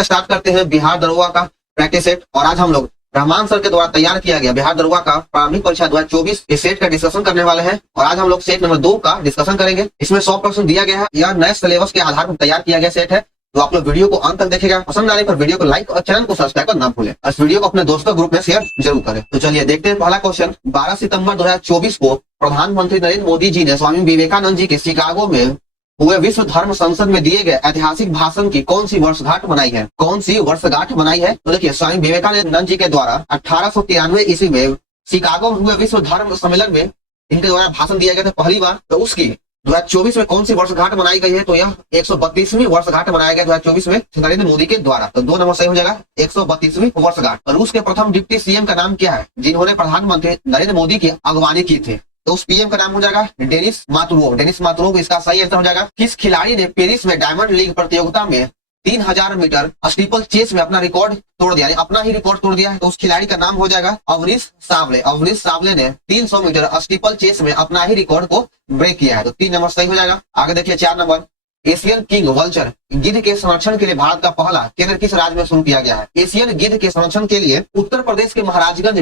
Start करते हैं बिहार दरोगा का प्रैक्टिस सेट। और आज हम लोग रहमान सर के द्वारा तैयार किया गया बिहार दरोगा का प्रारंभिक परीक्षा 2024 के सेट का डिस्कशन करने वाले हैं। और आज हम लोग सेट नंबर 2 का डिस्कशन करेंगे। इसमें 100 प्रश्न दिया गया है। यह नए सिलेबस के आधार पर तैयार किया गया सेट है, तो आप लोग वीडियो को अंत तक देखेगा। पसंद आने पर वीडियो को लाइक और चैनल को सब्सक्राइब करना ना भूलें। इस वीडियो को अपने दोस्तों ग्रुप में शेयर जरूर करें। तो चलिए देखते हैं पहला क्वेश्चन। 12 सितंबर 2024 को प्रधानमंत्री नरेंद्र मोदी जी ने स्वामी विवेकानंद जी के शिकागो में हुए विश्व धर्म संसद में दिए गए ऐतिहासिक भाषण की कौन सी वर्षगांठ मनाई है? कौन सी वर्षगांठ मनाई है? तो देखिए, स्वामी विवेकानंद जी के द्वारा 1893 ईस्वी में शिकागो में हुए विश्व धर्म सम्मेलन में इनके द्वारा भाषण दिया गया था पहली बार। तो उसकी 2024 में कौन सी वर्षगांठ मनाई गई है? तो यह 132वीं वर्षगांठ मनाया गया 2024 में नरेंद्र मोदी के द्वारा। तो 2 नंबर सही हो जाएगा, 132वीं वर्षगांठ। रूस के प्रथम डिप्टी सीएम का नाम क्या है जिन्होंने प्रधानमंत्री नरेंद्र मोदी की अगवानी की थी? तो उस पीएम का नाम हो जाएगा डेनिस मातुरोव। डेनिस मातुरोव इसका सही आंसर हो जाएगा। किस खिलाड़ी ने पेरिस में डायमंड लीग प्रतियोगिता में 3000 मीटर स्टीपल चेस में अपना रिकॉर्ड तोड़ दिया, अपना ही रिकॉर्ड तोड़ दिया है? तो उस खिलाड़ी का नाम हो जाएगा अवनीश सावले। अवनीश सावले ने 300 मीटर स्टीपल चेस में अपना ही रिकॉर्ड को ब्रेक किया है। तो 3 नंबर सही हो जाएगा। आगे देखिए 4 नंबर। एशियन किंग वल्चर गिद्ध के संरक्षण के लिए भारत का पहला केंद्र किस राज्य में शुरू किया गया है? एशियन गिद्ध के संरक्षण के लिए उत्तर प्रदेश के महाराजगंज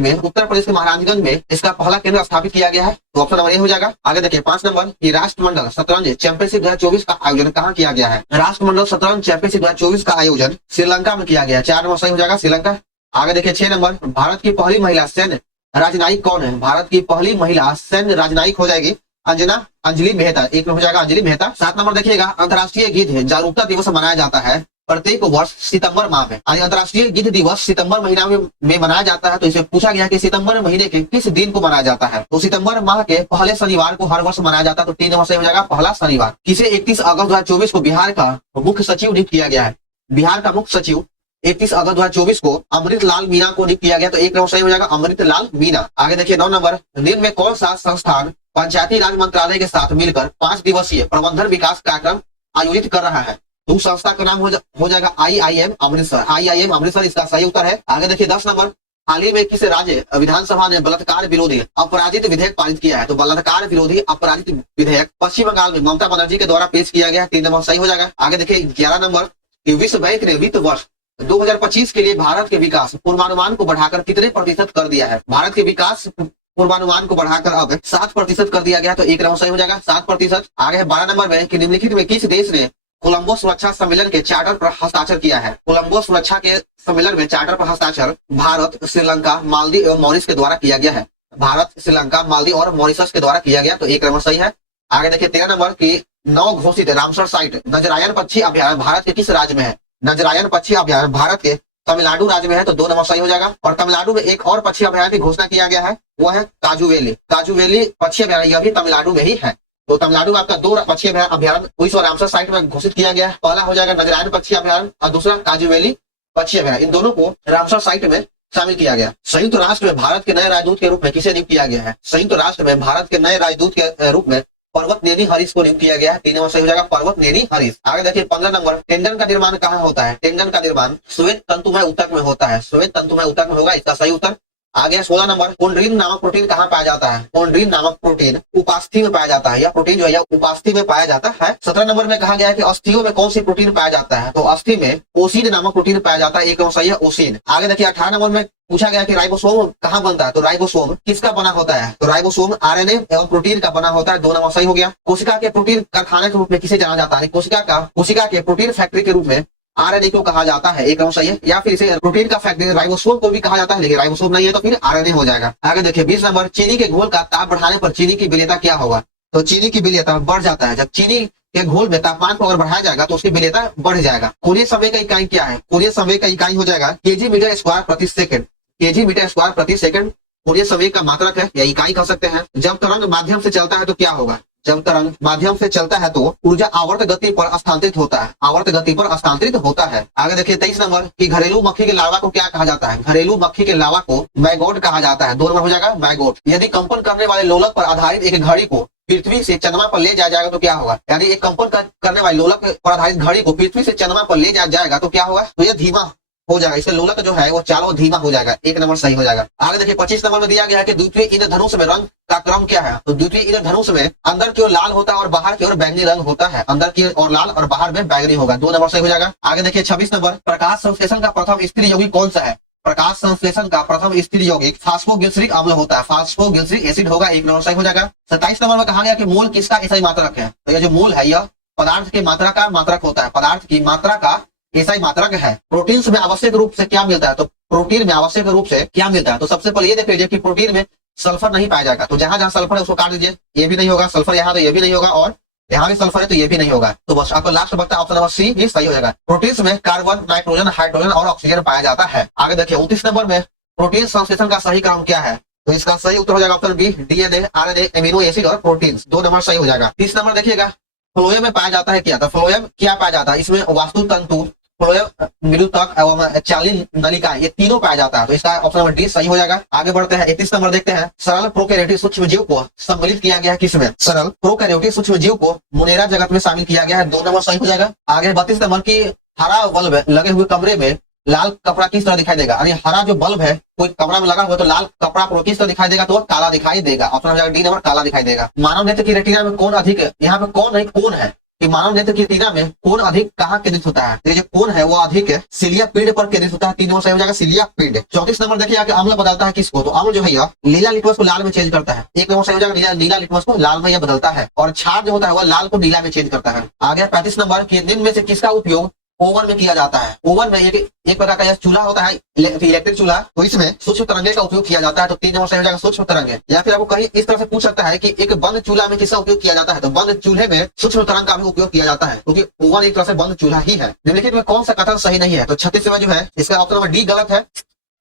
में इसका पहला केंद्र स्थापित किया गया है। तो ऑप्शन नंबर ए हो जाएगा। आगे देखिए 5 नंबर की राष्ट्रमंडल शतरंज चैंपियनशिप 2024 का आयोजन कहाँ किया गया है? राष्ट्रमंडल शतरंज चैंपियनशिप 2024 का आयोजन श्रीलंका में किया गया है। 4 नंबर सही हो जाएगा, श्रीलंका। आगे देखिए 6 नंबर। भारत की पहली महिला सैन्य राजनयिक कौन है? भारत की पहली महिला सैन्य राजनयिक हो जाएगी अंजलि मेहता। 1 में हो जाएगा अंजलि मेहता। 7 नंबर देखिएगा। अंतर्राष्ट्रीय गिद्ध जागरूकता दिवस मनाया जाता है प्रत्येक वर्ष सितंबर माह में। अंतर्राष्ट्रीय गिद्ध दिवस सितंबर महीना में मनाया जाता है। तो इसे पूछा गया कि सितंबर महीने के किस दिन को मनाया जाता है? तो सितंबर माह के पहले शनिवार को हर वर्ष मनाया जाता है। तो 3 नंबर सही हो जाएगा, पहला शनिवार। किसे 31 अगस्त 2024 को बिहार का मुख्य सचिव नियुक्त किया गया है? बिहार का मुख्य सचिव 31 अगस्त 2024 को अमृत लाल मीणा को नियुक्त किया गया। तो 1 नंबर सही हो जाएगा, अमृत लाल मीणा। आगे देखिए 9 नंबर। निम्न में कौन सा संस्थान पंचायती राज मंत्रालय के साथ मिलकर 5 दिवसीय प्रबंधन विकास कार्यक्रम आयोजित कर रहा है? तो संस्था का नाम हो जाएगा IIM अमृतसर। IIM अमृतसर इसका सही उत्तर है। आगे देखिए 10 नंबर। हाल ही में किस राज्य विधानसभा ने बलात्कार विरोधी अपराजित विधेयक पारित किया है? तो बलात्कार विरोधी अपराजित विधेयक पश्चिम बंगाल में ममता बनर्जी के द्वारा पेश किया गया। 3 नंबर सही हो जाएगा। आगे देखिए 11 नंबर। विश्व बैंक ने वित्त वर्ष 2025 के लिए भारत के विकास पूर्वानुमान को बढ़ाकर कितने प्रतिशत कर दिया है? भारत के विकास पूर्वानुमान को बढ़ाकर अब 7% कर दिया गया। तो 1 नंबर सही हो जाएगा, 7%। आगे है 12 नंबर में कि निम्नलिखित में किस देश ने कोलंबो सुरक्षा सम्मेलन के चार्टर पर हस्ताक्षर किया है? कोलंबो सुरक्षा के सम्मेलन में चार्टर पर हस्ताक्षर भारत, श्रीलंका, मालदीव एवं मॉरिस के द्वारा किया गया है। भारत, श्रीलंका, मालदीव और मॉरिशस के द्वारा किया गया। तो 1 नंबर सही है। आगे देखिए 13 नंबर की 9 घोषित रामसर साइट नजरायन पक्षी अभ्यारण्य भारत के किस राज्य में है? नजरायन पक्षी अभ्यारण्य भारत के तमिलनाडु राज्य में है। तो 2 नंबर सही हो जाएगा। और तमिलनाडु में एक और पक्षी अभ्यारण्य की घोषणा किया गया है, वो है काजूवेली। काजूवेली पक्षी अभ्यारण्य यह भी तमिलनाडु में ही है। तो तमिलनाडु में आपका 2 पक्षी अभ्यारण्य पुलिस और रामसर साइट में घोषित किया गया है। पहला हो जाएगा नजरायन पक्षी अभ्यारण्य और दूसरा काजूवेली पक्षी अभ्यारण्य। इन दोनों को रामसर साइट में शामिल किया गया। संयुक्त राष्ट्र में भारत के नए राजदूत के रूप में किसे नियुक्त किया गया है? संयुक्त राष्ट्र में भारत के नए राजदूत के रूप में पर्वत नेनी हरीश को नियुक्त किया गया है। 3 नंबर सही हो जाएगा, पर्वत नेनी हरीश। आगे देखिए 15 नंबर। टेंडन का निर्माण कहाँ होता है? टेंडन का निर्माण श्वेत तंतुमय ऊतक में होता है। श्वेत तंतुमय ऊतक में होगा, इसका सही उत्तर। आगे 16 नंबर। कोंड्रीन नामक प्रोटीन कहाँ पाया जाता है? कोंड्रीन नामक प्रोटीन उपास्थि में पाया जाता है। यह प्रोटीन जो है उपास्थि में पाया जाता है। 17 नंबर में कहा गया है कि अस्थियों में कौन सी प्रोटीन पाया जाता है? तो अस्थि में ओसिन नामक प्रोटीन पाया जाता है। 1 नंबर सही है, ओसिन। आगे देखिए 18 नंबर में पूछा गया कि राइबोसोम कहाँ बनता है? तो राइबोसोम किसका बना होता है? तो राइबोसोम RNA एवं प्रोटीन का बना होता है। 2 नंबर सही हो गया। कोशिका के प्रोटीन कारखाने के रूप में किसे जाना जाता है? कोशिका के प्रोटीन फैक्ट्री के रूप में RNA को कहा जाता है। 1 नंबर सही है। या फिर इसे प्रोटीन का फैक्ट्री राइबोसोम को भी कहा जाता है, लेकिन राइबोसोम नहीं है तो फिर RNA हो जाएगा। आगे देखिए 20 नंबर। चीनी के घोल का ताप बढ़ाने पर चीनी की विलेयता क्या होगा? तो चीनी की विलेयता बढ़ जाता है। जब चीनी के घोल में तापमान को अगर बढ़ाया जाएगा तो उसकी विलेयता बढ़ जाएगा। कोणीय संवेग का इकाई क्या है? कोणीय संवेग का इकाई हो जाएगा kg मीटर स्क्वायर प्रति सेकंड। kg मीटर स्क्वायर प्रति सेकंड कोणीय संवेग का मात्रक है या इकाई कह सकते हैं। जब तरंग माध्यम से चलता है तो क्या होगा? जब तरंग माध्यम से चलता है तो ऊर्जा आवर्त गति पर हस्तांतरित होता है। आवर्त गति पर हस्तांतरित होता है। आगे देखिए 23 नंबर की घरेलू मक्खी के लार्वा को क्या कहा जाता है? घरेलू मक्खी के लार्वा को मैगोट कहा जाता है। 2 नंबर हो जाएगा, मैगोट। यदि कंपन करने वाले लोलक पर आधारित एक घड़ी को पृथ्वी से चंद्रमा पर ले जाया जाएगा तो क्या होगा? यानी एक कंपन करने वाले लोलक पर आधारित घड़ी को पृथ्वी से चंद्रमा पर ले जाया जाएगा तो क्या होगा? तो यह धीमा हो जाएगा, इससे लोलक जो है वो चाल धीमा हो जाएगा, 1 नंबर सही हो जाएगा। आगे देखिए 25 नंबर में दिया गया है कि द्वितीय इंद्रधनुष में रंग का क्रम क्या है। तो द्वितीय इंद्रधनुष में अंदर की ओर लाल होता है और बाहर की ओर बैंगनी रंग होता है, अंदर की ओर लाल और बाहर में बैंगनी होगा, 2 नंबर सही हो जाएगा। आगे देखिए 26 नंबर, प्रकाश संश्लेषण का प्रथम स्त्री यौगिक कौन सा है। प्रकाश संश्लेषण का प्रथम स्त्री यौगिक फास्फोग्लिसरिक अम्ल होता है, फास्फोग्लिसरिक एसिड होगा, 1 नंबर सही हो जाएगा। 27 नंबर में कहा गया कि मोल किसका एसआई मात्रक है। तो यह जो मोल है यह पदार्थ की मात्रा का मात्रक होता है, पदार्थ की मात्रा का एसआई मात्रक है। प्रोटीन में आवश्यक रूप से क्या मिलता है, तो प्रोटीन में आवश्यक रूप से क्या मिलता है। तो सबसे पहले ये देख लीजिए कि प्रोटीन में सल्फर नहीं पाया जाएगा, तो जहां जहां सल्फर है उसको काट दीजिए, ये भी नहीं होगा, सल्फर यहाँ तो ये भी नहीं होगा, और यहाँ भी सल्फर है तो ये भी नहीं होगा। तो बस आपको लास्ट बचता है ऑप्शन नंबर सी, ये सही हो जाएगा। प्रोटीन में कार्बन, नाइट्रोजन, हाइड्रोजन और ऑक्सीजन पाया जाता है। आगे देखिए 29 नंबर में प्रोटीन संश्लेषण का सही क्रम क्या है। तो इसका सही उत्तर हो जाएगा option B, DNA, RNA, amino acid और प्रोटीन, 2 नंबर सही हो जाएगा। 30 नंबर देखिएगा, फ्लोएम में पाया जाता है क्या। तो फ्लोएम क्या पाया जाता है, इसमें वास्तु तंतु, फ्लोएम, मिलुतक एवं चालीन नलिका, ये तीनों पाया जाता है। तो इसका ऑप्शन नंबर डी सही हो जाएगा। आगे बढ़ते हैं 31 नंबर देखते हैं, सरल प्रोकैरियोटिक सूक्ष्म जीव को सम्मिलित किया गया है किसमें। सरल प्रोकैरियोटिक सूक्ष्म जीव को मोनेरा जगत में शामिल किया गया है, 2 नंबर सही हो जाएगा। आगे 32 नंबर की हरा बल्ब लगे हुए कमरे में लाल कपड़ा किस तरह दिखाई देगा। यानी हरा जो बल्ब है कोई कमरा में लगा हुआ तो लाल कपड़ा आपको किस तरह दिखाई देगा, तो काला दिखाई देगा, ऑप्शन हो जाएगा डी नंबर, काला दिखाई देगा। मानव नेत्र की रेटिना में कौन अधिक है, यहाँ पे कौन नहीं कौन है कि मानव नेत्र की रेटिना में कौन अधिक कहाँ केंद्रित होता है। तो ये जो कौन है वो अधिक है सिलिया पिंड पर केंद्रित होता है, 3 नंबर सही हो जाएगा, सिलिया पिंड। 34 नंबर देखिए कि अम्ल बदलता है किसको। तो अम्ल जो है यह नीला लिटमस को लाल में चेंज करता है, 1 नंबर सही हो जाएगा, नीला लिटमस को लाल में यह बदलता है। और क्षार जो होता है वह लाल को नीला में चेंज करता है। आगे 35 नंबर की निम्न में से किसका उपयोग ओवन में किया जाता है। ओवन में एक प्रकार का यह चूल्हा होता है, इलेक्ट्रिक चूल्हा, तो इसमें सूक्ष्म तरंगे का उपयोग किया जाता है। तो 3 नंबर सही हो जाएगा, सूक्ष्म तरंगे। या फिर आपको कहीं इस तरह से पूछ सकता है कि एक बंद चूल्हा में किसका उपयोग किया जाता है। तो बंद चूल्हे में सूक्ष्म तरंग का भी उपयोग किया जाता है, क्योंकि ओवन एक तरह से बंद चूल्हा ही है। निम्नलिखित में कौन सा कथन सही नहीं है। तो 36 में जो है इसका ऑप्शन नंबर डी गलत है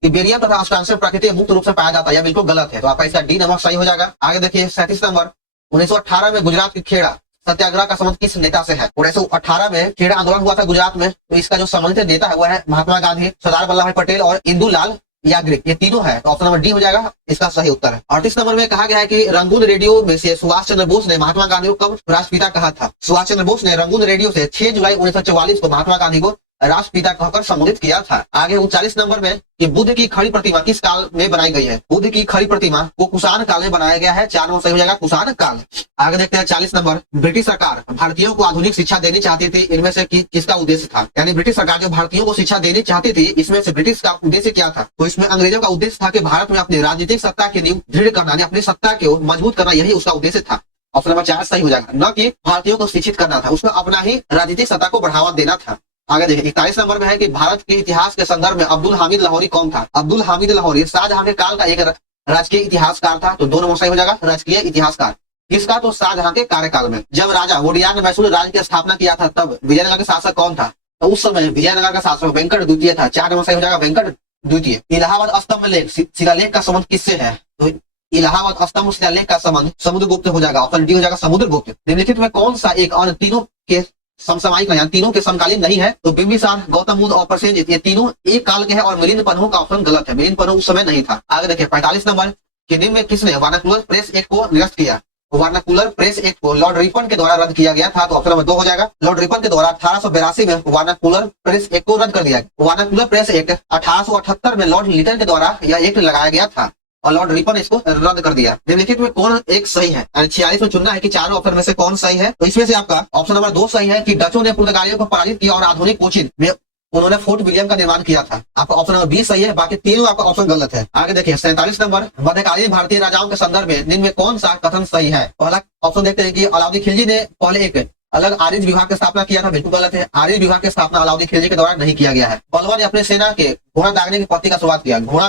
कि बेरियम तथा अस्ट्रांसियम प्रकृति मुक्त रूप से पाया जाता है, यह बिल्कुल गलत है। तो आपका इसका डी नंबर सही हो जाएगा। आगे देखिए 37 नंबर, 1918 में गुजरात की खेड़ा सत्याग्रह का संबंध किस नेता से है। 1918 में खेड़ा आंदोलन हुआ था गुजरात में, तो इसका जो संबंधित नेता है वह है महात्मा गांधी, सरदार वल्लभ भाई पटेल और इंदुलाल याग्निक, ये तीनों है। तो ऑप्शन नंबर डी हो जाएगा, इसका सही उत्तर है। 38 नंबर में कहा गया है कि रंगून रेडियो में से सुभाष चंद्र बोस ने महात्मा गांधी को कब राष्ट्रपिता कहा था। सुभाष चंद्र बोस ने रंगून रेडियो से 6 जुलाई 1944 को महात्मा गांधी को राष्ट्रपिता कहकर संबोधित किया था। आगे 39 नंबर में कि बुद्ध की खड़ी प्रतिमा किस काल में बनाई गई है। बुद्ध की खड़ी प्रतिमा को कुषाण काल में बनाया गया है, 4 नंबर सही हो जाएगा, कुषाण काल। आगे देखते हैं 40 नंबर, ब्रिटिश सरकार भारतीयों को आधुनिक शिक्षा देनी चाहती थी, इनमें से किसका उद्देश्य था। यानी ब्रिटिश सरकार जो भारतीयों को शिक्षा देनी चाहती थी, इसमें से ब्रिटिश का उद्देश्य क्या था। तो इसमें अंग्रेजों का उद्देश्य था कि भारत में अपनी राजनीतिक सत्ता की नींव दृढ़ करना, यानी अपनी सत्ता को मजबूत करना, यही उसका उद्देश्य था। ऑप्शन नंबर 4 सही हो जाएगा, न कि भारतीयों को शिक्षित करना था, उसको अपना ही राजनीतिक सत्ता को बढ़ावा देना था। आगे देखिए 41 नंबर में है कि भारत के इतिहास के संदर्भ में अब्दुल हामिद लाहौरी कौन था। अब्दुल हामिद लाहौरी शाहजहां के काल का एक राजकीय इतिहासकार था। तो 2 नंबर सही हो जाएगा, राजकीय इतिहासकार। किसका, तो शाहजहां के कार्यकाल में। जब राजा वोडियार ने मैसूर राज्य की स्थापना किया था तब विजयनगर के शासक कौन था। तो उस समय विजयनगर का शासक वेंकट द्वितीय था, 4 नंबर सही हो जाएगा, वेंकट द्वितीय। इलाहाबाद स्तंभ लेख शिलालेख का संबंध किससे है। तो इलाहाबाद स्तंभ शिलालेख का संबंध समुद्रगुप्त हो जाएगा, ऑप्शन डी हो जाएगा, समुद्रगुप्त। निम्नलिखित में कौन सा एक अन्य तीनों के समसामयिक नहीं, तीनों के समकालीन नहीं है। तो बिंबिसार, गौतम बुद्ध और प्रसेनजित, ये तीनों एक काल के हैं और मिलिंद पन्हु का ऑप्शन गलत है, मिलिंद पन्हु उस समय नहीं था। आगे देखिए 45 नंबर के दिन में किसने वर्नाकुलर प्रेस एक्ट को निरस्त किया। वर्नाकुलर प्रेस एक्ट को लॉर्ड रिपन के द्वारा रद्द किया गया था। तो ऑप्शन नंबर 2 हो जाएगा, लॉर्ड रिपन के द्वारा 1882 में वर्नाकुलर प्रेस एक्ट को रद्द कर दिया। वर्नाकुलर प्रेस एक्ट 1878 में लॉर्ड लिटन के द्वारा यह एक्ट लगाया गया था और लॉर्ड रिपन इसको रद्द कर दिया। निम्नलिखित में कौन एक सही है। 46 में चुनना है कि चारों ऑप्शन में से कौन सही है। तो इसमें से आपका ऑप्शन नंबर 2 सही है कि डचों ने पुर्तगालियों को पराजित किया और आधुनिक कोचिन में उन्होंने फोर्ट विलियम का निर्माण किया था। आपका ऑप्शन नंबर 20 सही है, बाकी तीनों आपका ऑप्शन गलत है। आगे देखिए 47 नंबर, मध्यकालीन भारतीय राजाओं के संदर्भ में निम्न में कौन सा कथन सही है। पहला ऑप्शन देखते हैं कि अलाउद्दीन खिलजी ने पहले एक अलग आर्य विभाग की स्थापना किया था, बिल्कुल गलत है। आर्य विभाग की स्थापना अलाउद्दीन खिलजी के द्वारा नहीं किया गया है। बलवा ने अपने सेना के घोड़ा दागने की पत्ती का शुरुआत किया, घोड़ा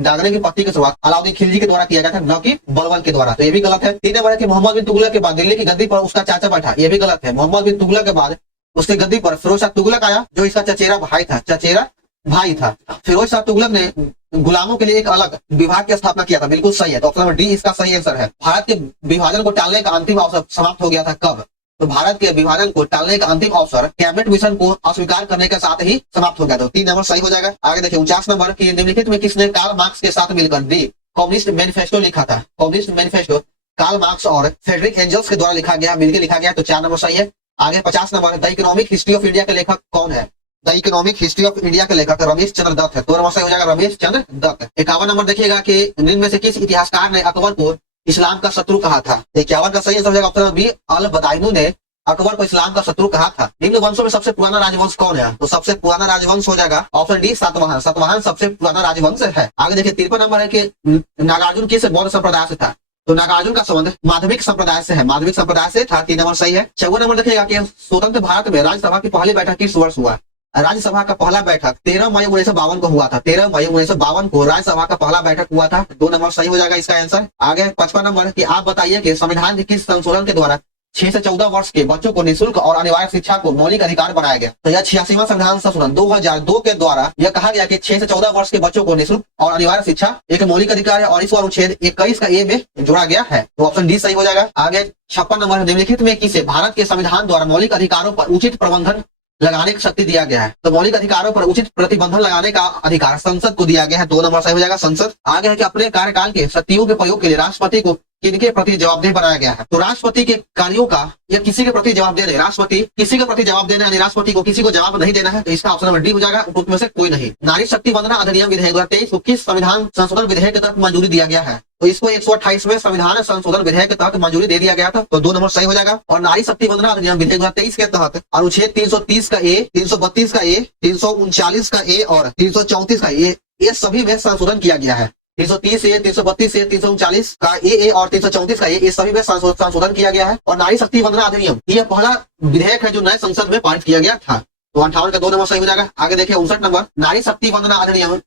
दागने की पत्ती की शुरुआत अलाउद्दीन खिलजी के द्वारा किया गया था, न कि बलवन के द्वारा। तो ये भी गलत है। 3 नंबर है कि मोहम्मद बिन तुगलक के बाद दिल्ली की गद्दी पर उसका चाचा बैठा, ये भी गलत है। मोहम्मद बिन तुगलक के बाद उसके गद्दी पर फिरोज शाह तुगलक आया, जो इसका चचेरा भाई था, चचेरा भाई था। फिरोज शाह तुगलक ने गुलामों के लिए एक अलग विभाग की स्थापना किया था, बिल्कुल सही है। तो ऑप्शन नंबर डी इसका सही आंसर है। भारत के विभाजन को टालने का अंतिम अवसर समाप्त हो गया था कब। तो भारत के विभाजन को टालने का अंतिम अवसर कैबिनेट मिशन को अस्वीकार करने के साथ ही समाप्त हो गया था। 3 नंबर सही हो जाएगा। आगे देखिए 49 नंबर की निम्नलिखित में किसने कार्ल मार्क्स के साथ मिलकर दी कम्युनिस्ट मैनिफेस्टो लिखा था। कम्युनिस्ट मैनिफेस्टो कार्ल मार्क्स और फ्रेडरिक एंजल्स के द्वारा लिखा गया, मिलकर लिखा गया। तो 4 नंबर सही है। आगे 50 number, the economic history of India के लेखक कौन है। The economic history of India के लेखक रमेश चंद्र दत्त है। 2 नंबर सही हो जाएगा रमेश चंद्र दत्त। 51 नंबर देखिएगा कि निम्न में से किस इतिहासकार ने अकबर को इस्लाम का शत्रु कहा था। 51 का सही आंसर हो जाएगा ऑप्शन बी, अल बदायूनी ने अकबर को इस्लाम का शत्रु कहा था। निम्न वंशों में सबसे पुराना राजवंश कौन है? तो सबसे पुराना राजवंश हो जाएगा ऑप्शन डी, सातवाहन। सातवाहन सबसे पुराना राजवंश है। आगे देखिए 53 नंबर है कि नागार्जुन किस बौद्ध संप्रदाय से था? तो नागार्जुन का संबंध माध्यमिक संप्रदाय से है, माध्यमिक संप्रदाय से था। 3 नंबर सही है। 54 नंबर देखिएगा कि स्वतंत्र भारत में राज्यसभा की पहली बैठक किस वर्ष हुआ? राज्यसभा का पहला बैठक 13 मई 1952 को हुआ था। 13 मई 1952 को राज्यसभा का पहला बैठक हुआ था। 2 नंबर सही हो जाएगा इसका आंसर। आगे 55 नंबर कि आप बताइए कि संविधान के किस संशोधन के द्वारा 6 से 14 वर्ष के बच्चों को निःशुल्क और अनिवार्य शिक्षा को मौलिक अधिकार बनाया गया? तो यह 86वां संविधान संशोधन 2002 के द्वारा यह कहा गया कि 6 से 14 वर्ष के बच्चों को निःशुल्क और अनिवार्य शिक्षा एक मौलिक अधिकार है और इसको अनुच्छेद 21 का ए में जोड़ा गया है। तो ऑप्शन डी सही हो जाएगा। आगे 56 नंबर निम्नलिखित में किसे भारत के संविधान द्वारा मौलिक अधिकारों पर उचित प्रबंधन लगाने की शक्ति दिया गया है? तो मौलिक अधिकारों पर उचित प्रतिबंधन लगाने का अधिकार संसद को दिया गया है। 2 नंबर सही हो जाएगा संसद। आगे है कि अपने कार्यकाल के शक्तियों के प्रयोग के लिए राष्ट्रपति को किनके प्रति जवाबदेह बनाया गया है? तो राष्ट्रपति के कार्यों का या किसी के प्रति जवाब देना, राष्ट्रपति किसी के प्रति जवाब देना यानी राष्ट्रपति को किसी को जवाब नहीं देना है। तो इसका ऑप्शन नंबर डी हो जाएगा, उपरोक्त में से कोई नहीं। नारी शक्ति वंदना अधिनियम विधेयक 2023 को किस संविधान संशोधन विधेयक के तहत मंजूरी दिया गया है? तो इसको 128वें संविधान संशोधन विधेयक के तहत मंजूरी दे दिया गया था। तो 2 नंबर सही हो जाएगा। और नारी शक्ति वंदना अधिनियम विधेयक 2023 के तहत अनुच्छेद 330 का ए, 332 का ए, 339 का ए और 334 का ए, ये सभी में संशोधन किया गया है। 330 ए, 332 ए, 339 का ए और 334 का ए, ये सभी में संशोधन किया गया है। और नारी शक्ति वंदना अधिनियम यह पहला विधेयक है जो नए संसद में पारित किया गया था। तो 58 का 2 नंबर सही हो जाएगा। आगे देखिए 59 नंबर नारी शक्ति वंदना अधिनियम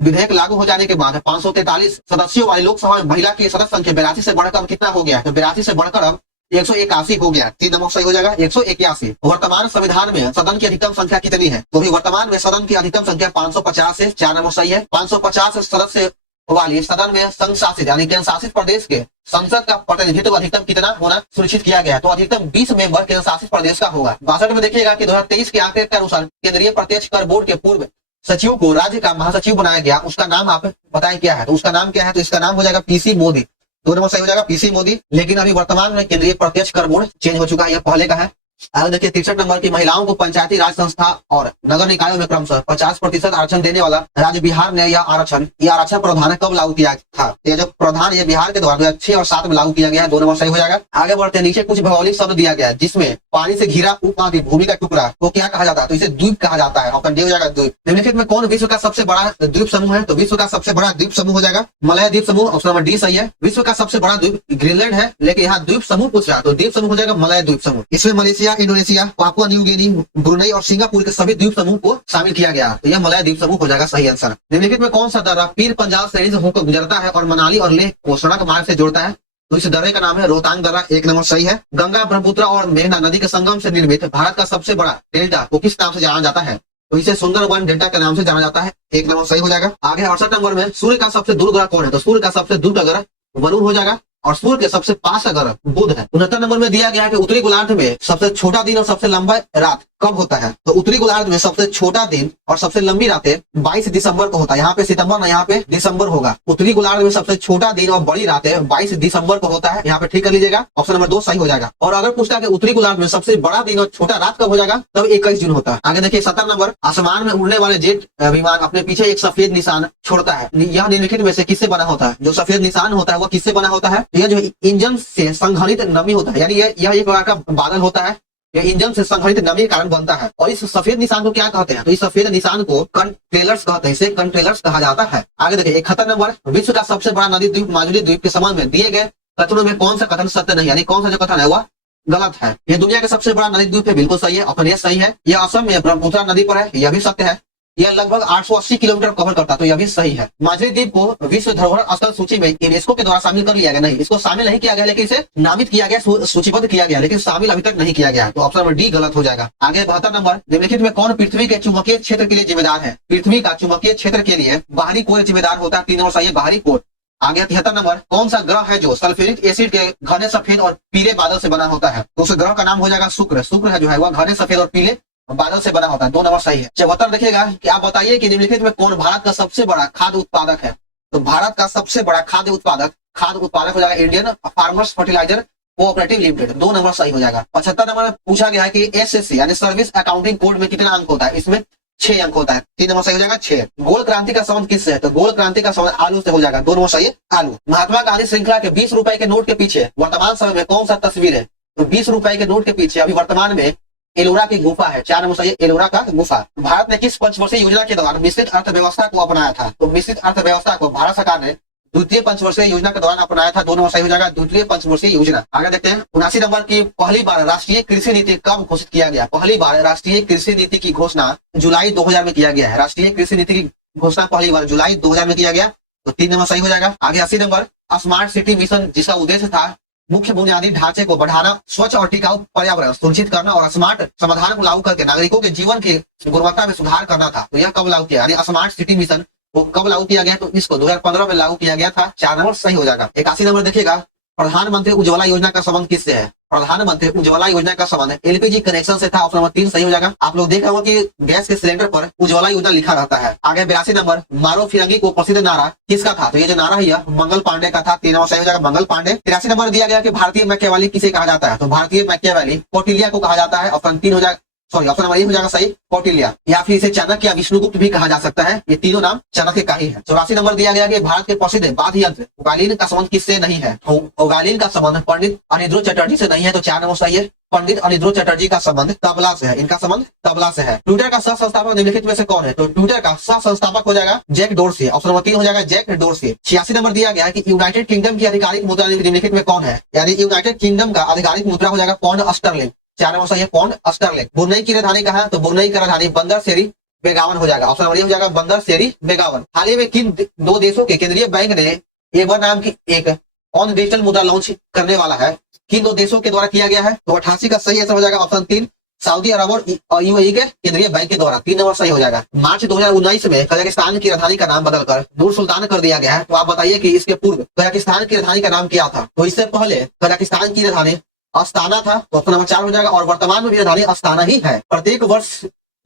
विधेयक लागू हो जाने के बाद 543 सदस्यों वाली लोकसभा में महिला की सदस्य संख्या 82 से बढ़कर कितना हो गया? तो 82 से बढ़कर अब 181 हो गया। 3 नंबर सही हो जाएगा 181। वर्तमान संविधान में सदन की अधिकतम संख्या कितनी है? तो भी वर्तमान में सदन की अधिकतम संख्या 550 है। 4 नंबर सही है। 550 सदस्य वाली सदन में संघ शासित यानी केंद्र शासित प्रदेश के संसद का प्रतिनिधित्व अधिकतम कितना होना सुनिश्चित किया गया? तो अधिकतम 20 मेंबर केंद्र शासित प्रदेश का होगा। 62 में देखिएगा कि 2023 के आंकड़े के अनुसार केंद्रीय प्रत्यक्ष कर बोर्ड के पूर्व सचिव को राज्य का महासचिव बनाया गया। उसका नाम आप बताएं क्या है? तो उसका नाम क्या है? तो इसका नाम हो जाएगा पीसी मोदी। 2 नंबर सही हो जाएगा पीसी मोदी। लेकिन अभी वर्तमान में केंद्रीय प्रत्यक्ष कर बोर्ड चेंज हो चुका है, यह पहले का है। आगे देखिए 63 नंबर की महिलाओं को पंचायती राज संस्था और नगर निकायों में क्रमशः 50% आरक्षण देने वाला राज्य बिहार ने यह आरक्षण प्रावधान कब लागू किया था? ये जो प्रावधान ये बिहार के द्वारा 2006 और 7 में लागू किया गया है। 2 नंबर सही हो जाएगा। आगे बढ़ते हैं, नीचे कुछ भौगोलिक शब्द दिया गया है जिसमें पानी से घिरा उपमहाद्वीप भूमि का टुकड़ा को क्या कहा जाता है? तो इसे द्वीप कहा जाता है। ऑप्शन डी हो जाएगा द्वीप। निम्नलिखित में कौन विश्व का सबसे बड़ा द्वीप समूह है? तो विश्व का सबसे बड़ा द्वीप समूह हो जाएगा मलय द्वीप समूह। ऑप्शन नंबर डी सही है। विश्व का सबसे बड़ा द्वीप ग्रीनलैंड है, लेकिन यहाँ द्वीप समूह पूछ रहा है तो द्वीप समूह हो जाएगा मलय द्वीप समूह। इसमें Malaysia, Indonesia, Papua New Guinea, Brunei और सिंगापुर के सभी द्वीप समूह को शामिल किया गया। तो यह मलय द्वीप समूह हो जाएगा सही आंसर। निम्नलिखित में कौन सा दर्रा पीर पंजाल श्रेणी से होकर गुजरता है और मनाली और लेह को सड़क मार्ग से जोड़ता है? तो इस दर्रे का नाम है रोहतांग दर्रा। 1 नंबर सही है। गंगा, ब्रह्मपुत्र और मेघना नदी के संगम से निर्मित भारत का सबसे बड़ा डेल्टा को किस नाम से जाना जाता है? तो इसे सुंदरवन डेल्टा के नाम से जाना जाता है। 1 नंबर सही हो जाएगा। आगे 68 नंबर में सूर्य का सबसे दूर ग्रह कौन है? तो सूर्य का सबसे दूर ग्रह वरुण हो जाएगा और सूर्य के सबसे पास का ग्रह बुध है। 69 नंबर में दिया गया है कि उत्तरी गोलार्ध में सबसे छोटा दिन और सबसे लंबा रात कब होता है? तो उत्तरी गोलार्ध में सबसे छोटा दिन और सबसे लंबी रातें 22 दिसंबर को होता है। यहाँ पे सितंबर ना, यहाँ पे दिसंबर होगा। उत्तरी गोलार्ध में सबसे छोटा दिन और बड़ी रातें 22 दिसंबर को होता है। यहाँ पे ठीक कर लीजिएगा, ऑप्शन नंबर 2 सही हो जाएगा। और अगर पूछता है कि उत्तरी गोलार्ध में सबसे बड़ा दिन और छोटा रात कब हो जाएगा? तब 21 जून होता है। आगे देखिए 70 नंबर, आसमान में उड़ने वाले जेट विमान अपने पीछे एक सफेद निशान छोड़ता है। यह निम्नलिखित में से किससे बना होता है? जो सफेद निशान होता है वो किससे बना होता है? यह जो इंजन से संघनित नमी होता है, यानी यह एक प्रकार का बादल होता है। यह इंजन से संघनित नमी के कारण बनता है। और इस सफेद निशान को क्या कहते हैं? तो इस सफेद निशान को कंट्रेलर्स कहते हैं। इसे कंट्रेलर्स कहा जाता है। आगे देखिए 71 नंबर, विश्व का सबसे बड़ा नदी द्वीप माजुली द्वीप के संबंध में दिए गए कथनों में कौन सा कथन सत्य नहीं, यानी कौन सा जो कथन है वह गलत है? यह दुनिया का सबसे बड़ा नदी द्वीप है, बिल्कुल सही है, ऑप्शन ए सही है। यह असम में ब्रह्मपुत्र नदी पर है, यह भी सत्य है। यह लगभग 880 किलोमीटर कवर करता है, तो यह भी सही है। माजुली द्वीप को विश्व धरोहर स्थल सूची में यूनेस्को के द्वारा शामिल कर लिया गया नहीं, इसको शामिल नहीं किया गया, लेकिन इसे नामित किया गया, सूचीबद्ध किया गया, लेकिन शामिल अभी तक नहीं किया गया। तो ऑप्शन नंबर डी गलत हो जाएगा। आगे 72 नंबर, निम्नलिखित में कौन पृथ्वी के चुंबकीय क्षेत्र के लिए जिम्मेदार है? पृथ्वी का चुंबकीय क्षेत्र के लिए बाहरी कोर जिम्मेदार होता है। 3 नंबर सही है, बाहरी कोर। आगे 73 नंबर, कौन सा ग्रह है जो सल्फ्यूरिक एसिड के घने सफेद और पीले बादल से बना होता है? तो उस ग्रह का नाम हो जाएगा शुक्र। शुक्र है जो है वह घने सफेद और पीले बादल से बना होता है। 2 नंबर सही है। 74 देखिएगा कि आप बताइए कि निम्नलिखित में कौन भारत का सबसे बड़ा खाद्य उत्पादक है? तो भारत का सबसे बड़ा खाद्य उत्पादक हो जाएगा Indian farmers fertiliser cooperative limited, 2 number सही हो जाएगा। 75 नंबर में पूछा गया है कि एसएससी यानी सर्विस अकाउंटिंग कोड में कितना अंक होता है, इसमें 6 अंक होता है, 3 नंबर सही हो जाएगा 6। गोल क्रांति का संबंध किससे है, तो गोल क्रांति का संबंध आलू से हो जाएगा, 2 नंबर सही है आलू। महात्मा गांधी श्रृंखला के 20 रुपए के नोट के पीछे वर्तमान समय में कौन सा तस्वीर है, तो 20 रुपए के नोट के पीछे अभी वर्तमान में एलोरा की गुफा है, 4 नंबर सही है एलोरा का गुफा। भारत ने किस पंचवर्षीय योजना के दौरान मिश्रित अर्थव्यवस्था को अपनाया था, तो मिश्रित अर्थव्यवस्था को भारत सरकार ने द्वितीय पंचवर्षीय योजना के दौरान अपनाया था, 2 नंबर सही हो जाएगा द्वितीय पंचवर्षीय योजना। आगे देखते हैं 79 नंबर की पहली बार राष्ट्रीय कृषि नीति कब घोषित किया गया, पहली बार राष्ट्रीय कृषि नीति की घोषणा जुलाई 2000 में किया गया है, राष्ट्रीय कृषि नीति की घोषणा पहली बार जुलाई 2000 में किया गया, तो 3 नंबर सही हो जाएगा। आगे 80 नंबर स्मार्ट सिटी मिशन जिसका उद्देश्य था मुख्य बुनियादी ढांचे को बढ़ाना, स्वच्छ और टिकाऊ पर्यावरण सुनिश्चित करना और स्मार्ट समाधान को लागू करके नागरिकों के जीवन की गुणवत्ता में सुधार करना था, तो यह कब लागू किया, यानी स्मार्ट सिटी मिशन वो कब लागू किया गया, तो इसको 2015 में लागू किया गया था, 4 नंबर सही हो जाएगा। 81 नंबर देखिएगा प्रधानमंत्री उज्ज्वला योजना का संबंध किससे है, प्रधानमंत्री उज्ज्वला योजना का संबंध एलपीजी कनेक्शन से था, ऑप्शन नंबर 3 सही हो जाएगा। आप लोग देख रहे हो कि गैस के सिलेंडर पर उज्ज्वला योजना लिखा रहता है। आगे 82 नंबर मारो फिरंगी को प्रसिद्ध नारा किसका था, तो ये जो नारा है यह मंगल पांडे का था, 3 नंबर सही हो जाएगा मंगल पांडे। 83 नंबर दिया गया कि भारतीय मैकियावेली किसे कहा जाता है, तो भारतीय मैकियावेली कौटिल्य को कहा जाता है, ऑप्शन 3 हो जाएगा, सॉरी ऑप्शन नंबर 1 हो जाएगा सही कौटिल्य, या फिर इसे चाणक्य या विष्णुगुप्त भी कहा जा सकता है, ये तीनों नाम चाणक्य का ही है। 84 नंबर दिया गया कि भारत के प्रसिद्ध वाद्य यंत्र ओगालिन का संबंध किससे नहीं है, ओगालिन का संबंध पंडित अनिरुद्ध चटर्जी से नहीं है, तो 4 नंबर सही है पंडित अनिरुद्ध चटर्जी का संबंध तबला से है, इनका संबंध तबला से है। ट्विटर का सह संस्थापक निम्नलिखित में से कौन है, तो ट्विटर का सह संस्थापक हो जाएगा जैक डोर्सी, ऑप्शन नंबर 3 हो जाएगा जैक डोर्सी। 86 नंबर दिया गया है कि यूनाइटेड किंगडम की आधिकारिक मुद्रा निम्नलिखित में कौन है, यानी यूनाइटेड किंगडम का आधिकारिक मुद्रा हो जाएगा पौंड स्टर्लिंग, 4 नंबर सही है पौंड स्टर्लिंग। ब्रुनेई की राजधानी कहा, तो ब्रुनेई की राजधानी बंदर सेरी बेगावन हो जाएगा, ऑप्शन नंबर 1 हो जाएगा बंदर सेरी बेगावन। हाल ही में किन 2 देशों के केंद्रीय बैंक ने एबर नाम की एक ऑन डिजिटल मुद्रा लॉन्च करने वाला है, किन 2 देशों के द्वारा किया गया है, तो 88 का सही आंसर हो जाएगा ऑप्शन 3 सऊदी अरब और यूएई के केंद्रीय बैंक के द्वारा, 3 नंबर सही हो जाएगा। मार्च 2019 में कजाकिस्तान की राजधानी का नाम बदलकर नूर सुल्तान कर दिया गया है, तो आप बताइए कि इसके पूर्व कजाकिस्तान की राजधानी का नाम क्या था, तो इससे पहले कजाकिस्तान की राजधानी अस्ताना था, तो ऑप्शन नंबर 4 हो जाएगा, और वर्तमान में भी राजधानी अस्ताना ही है। प्रत्येक वर्ष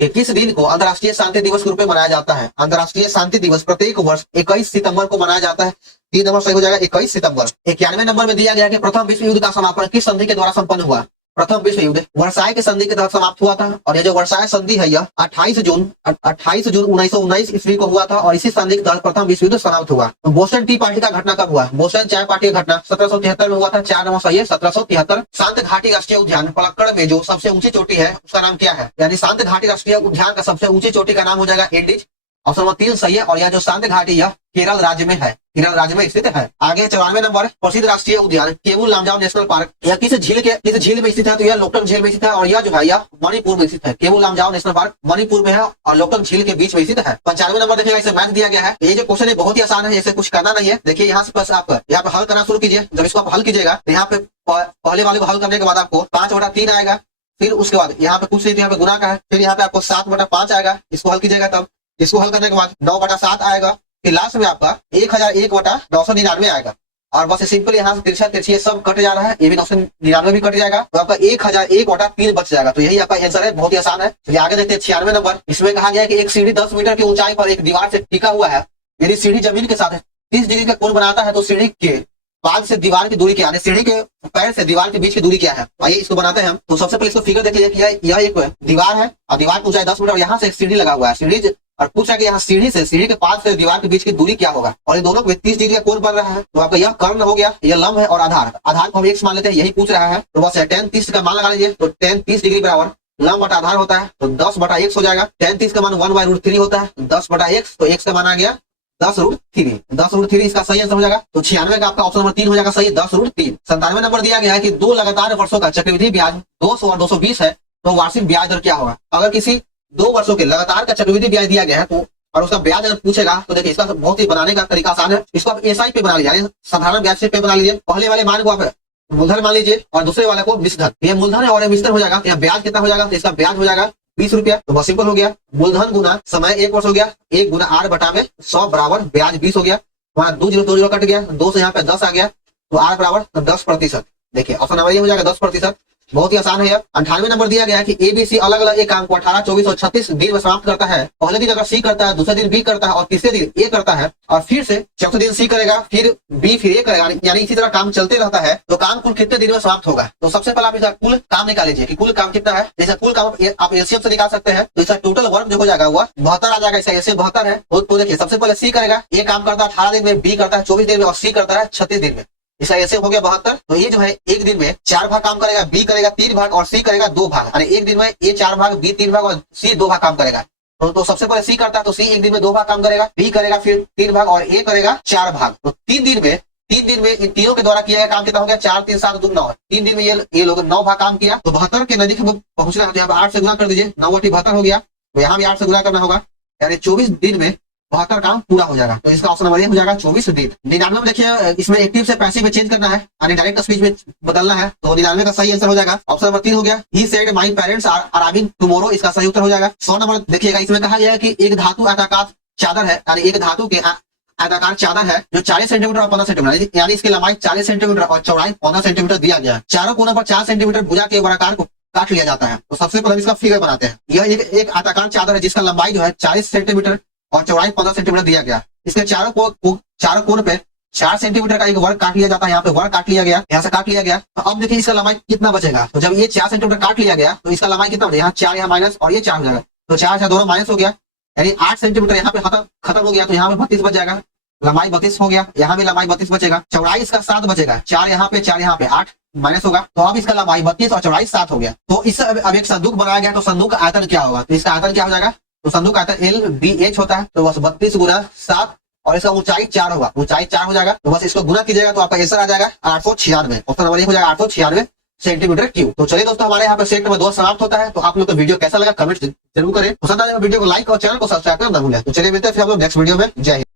किस दिन को अंतर्राष्ट्रीय शांति दिवस के रूप में मनाया जाता है, अंतर्राष्ट्रीय शांति दिवस प्रत्येक वर्ष 21 सितंबर को मनाया जाता है, 3 नंबर सही हो जाएगा 21 सितंबर। 91 नंबर में दिया गया कि प्रथम विश्व युद्ध का समापन किस संधि के द्वारा संपन्न हुआ, प्रथम विश्व युद्ध वर्साय के संधि के तहत समाप्त हुआ था, और यह जो वर्साय संधि है यह 28 जून 1919 ईस्वी को हुआ था, और इसी संधि के तहत प्रथम विश्व युद्ध समाप्त हुआ। बोस्टन टी पार्टी का घटना कब हुआ, बोस्टन चाय पार्टी का घटना 1773 में हुआ था, 4 नंबर सही है 1773। शांत घाटी राष्ट्रीय उद्यान पलक्कड़ में जो सबसे ऊंची चोटी है उसका नाम क्या है, यानी शांत घाटी राष्ट्रीय उद्यान का सबसे ऊंची चोटी का नाम हो जाएगा एंडीज, ऑप्शन नंबर 3 सही है, और यह जो शांत घाटी यह केरल राज्य में है, केरल राज्य में स्थित है। आगे 94 नंबर प्रसिद्ध राष्ट्रीय उद्यान केवुल लामजाओ नेशनल पार्क, यह किस झील में स्थित है, तो यह लोकटक झील में स्थित है, और यह जो है यह मणिपुर में स्थित है। केवुल लामजाओ नेशनल पार्क मणिपुर में है और लोकटक झील के बीच में स्थित है। 95 नंबर देखिएगा, इसे मैथ दिया गया है, ये जो क्वेश्चन है बहुत ही आसान है, इसे कुछ करना नहीं है। देखिए यहाँ से बस आप यहाँ पे हल करना शुरू कीजिए, जब इसको आप हल कीजिएगा तो यहाँ पे पहले वाले को हल करने के बाद आपको 5/3 आएगा, फिर उसके बाद यहाँ पे कुछ नहीं, यहाँ पे गुना का है, फिर यहाँ पे आपको 7/5 आएगा, इसको हल कीजिएगा, तब इसको हल करने के बाद 9/7 आएगा, फिर लास्ट में आपका 1001/999 आएगा, और बस सिंपल यहाँ से तिरछा तिरछी सब कट जा रहा है, ये भी 999 भी कट जाएगा, तो आपका 1001/3 बच जाएगा, तो यही आपका आंसर है, बहुत ही आसान है। चलिए आगे देखते हैं 96 नंबर, इसमें कहा गया है कि एक सीढ़ी 10 मीटर की ऊंचाई पर एक दीवार से टिका हुआ है, यदि सीढ़ी जमीन के साथ 30 डिग्री का कोण बनाता है तो सीढ़ी के पाद से दीवार की दूरी क्या है, सीढ़ी के पैर से दीवार के बीच की दूरी क्या है, आइए इसको बनाते हैं हम। तो सबसे पहले इसको फिगर देखिए कि यह एक दीवार है और दीवार की ऊंचाई 10 मीटर, और यहाँ से एक सीढ़ी लगा हुआ है, सीढ़ी और पूछा कि यहाँ सीढ़ी के पास से दीवार के बीच की दूरी क्या होगा, और ये दोनों को 30 डिग्री का कोण बन रहा है, तो आपका यह कर्ण हो गया, यह लंब है, और आधार को हम x मान लेते हैं, यही पूछ रहा है, तो बस 10 30 का मान लगा लीजिए, तो 10 30 डिग्री बराबर लंब बटा आधार होता है, तो 10/x हो जाएगा। 10 30 का मान 1/√3 होता है, 10/x, तो x का मान आ गया 10√3, 10√3 इसका सही आंसर हो जाएगा। तो 96 का आपका ऑप्शन नंबर 3 हो जाएगा सही, 10√3। 97 नंबर दिया गया है कि 2 लगातार वर्षों का चक्रवृद्धि ब्याज 200 और 220 है, तो वार्षिक ब्याज दर क्या होगा। अगर किसी 2 वर्षों के लगातार का चक्रवृद्धि ब्याज दिया गया है तो और उसका ब्याज अगर पूछेगा तो देखिए इसका बहुत ही बनाने का तरीका आसान है, इसको आप एसआई पे बना लीजिए, साधारण ब्याज से पे बना लीजिए। पहले वाले मान को आप मूलधन मान लीजिए और दूसरे वाले को मिश्रधन, ये मूलधन है और ये मिश्रधन हो जाएगा, यहाँ ब्याज कितना हो जाएगा, तो इसका ब्याज हो जाएगा 20 रुपया, तो बहुत सिंपल हो गया, मूलधन गुना समय 1 वर्ष हो गया, 1 गुना 8 बटा में 100 बराबर ब्याज 20 हो गया, वहां 2 0 2 0 कट गया, 2 से यहाँ पे 10 आ गया, तो 8 बराबर 10%। देखिए ऑप्शन नंबर ये हो जाएगा 10%। बहुत ही आसान है यह। 98 नंबर दिया गया है कि ABC अलग अलग एक काम को 18, 24 और 36 दिन में समाप्त करता है। पहले दिन अगर C करता है, दूसरे दिन B करता है और तीसरे दिन A करता है और फिर से चौथे दिन C करेगा, फिर B, फिर A करेगा, यानी इसी तरह काम चलते रहता है। तो काम कुल कितने दिन में समाप्त होगा? तो सबसे पहले आप इसका कुल काम निकाल लीजिए कि कुल काम कितना है। जैसे कुल काम आप एलसीएम से निकाल सकते हैं, तो इसका टोटल वर्क जो हो जाएगा वह 72 आ जाएगा। इसका एलसीएम 72 है। तो देखिए सबसे पहले C करेगा, A काम करता है 18 दिन में, B करता है 24 दिन में और C करता है 36 दिन में। इसका ऐसे हो गया 72। तो ये जो है एक दिन में 4 भाग काम करेगा, B करेगा 3 भाग और C करेगा 2 भाग। यानी एक दिन में A 4 भाग, B 3 भाग और C 2 भाग काम करेगा। तो सबसे पहले C करता है तो C एक दिन में 2 भाग काम करेगा, B करेगा फिर 3 भाग और A करेगा 4 भाग। तो 3 दिन में इन तीनों के द्वारा किया गया काम कितना हो गया? 4, 3, 7, 2, 9। 3 दिन में ये लोग 9 भाग काम किया। तो 72 के नजदीक पहुंचना है तो यहाँ पे 8 से गुना कर दीजिए, 9 बटी 72 हो गया। तो यहाँ भी 8 से गुना करना होगा, यानी 24 दिन में 72 काम पूरा हो जाएगा। तो इसका ऑप्शन नंबर ए हो जाएगा 24 दिन। 99 में देखिए इसमें एक्टिव से पैसिव में चेंज करना है, यानी डायरेक्ट स्पीच में बदलना है। तो 99 का सही आंसर हो जाएगा ऑप्शन नंबर 3 हो गया। He said my parents are arriving tomorrow, इसका सही उत्तर हो जाएगा। 100 नंबर देखिएगा, इसमें कहा गया है कि एक धातु आयताकार चादर है, यानी एक धातु के आयताकार चादर है जो 40 सेंटीमीटर और 15 सेंटीमीटर, यानी इसकी लंबाई 40 सेंटीमीटर और चौड़ाई 15 सेंटीमीटर दिया गया है। चारों कोनों पर 4 सेंटीमीटर भुजा के वर्गाकार को काट लिया जाता है। तो सबसे पहले इसका फिगर बनाते हैं। यह एक आयताकार चादर है जिसका लंबाई जो है 40 सेंटीमीटर और चौड़ाई 15 सेंटीमीटर दिया गया। इसके चारों कोण पे 4 सेंटीमीटर का एक वर्ग काट लिया जाता है। यहाँ पे वर्ग काट लिया गया, यहाँ से काट लिया गया। तो अब देखिए इसका लंबाई कितना बचेगा। तो जब ये 4 सेंटीमीटर काट लिया गया तो इसका लंबाई कितना बचेगा? यहाँ 4 यहाँ माइनस और ये 4 हो जाएगा। तो 4 दोनों माइनस हो गया, यानी 8 सेंटीमीटर यहाँ पे खत्म हो गया। तो यहाँ पे 32 बच जाएगा, लंबाई 32 हो गया। यहाँ भी लंबाई 32 बचेगा, चौड़ाई इसका 7 बचेगा। 4 यहाँ पे 8 माइनस होगा। तो अब इसका लंबाई 32 और चौड़ाई 7 हो गया। तो इससे अब एक संदूक बनाया गया, तो संदूक का आयतन क्या होगा? तो इसका आयतन क्या हो जाएगा? तो संदूक का आयतन LBH होता है। तो बस 32 गुना 7 और इसका ऊंचाई 4 होगा, ऊंचाई 4 हो जाएगा। तो बस इसको गुना कीजिएगा तो आपका आंसर आ जाएगा 896। ऑप्शन नंबर 1 हो जाएगा 896 सेंटीमीटर क्यूब। तो चलिए दोस्तों, हमारे यहाँ पे सेट नंबर 2 समाप्त होता है। तो आप लोग को वीडियो कैसा लगा कमेंट जरूर करें। पसंद आए वीडियो को लाइक और चैनल को सब्सक्राइब करना ना भूलें। तो चलिए मिलते हैं फिर हम लोग नेक्स्ट वीडियो में। जय हिंद।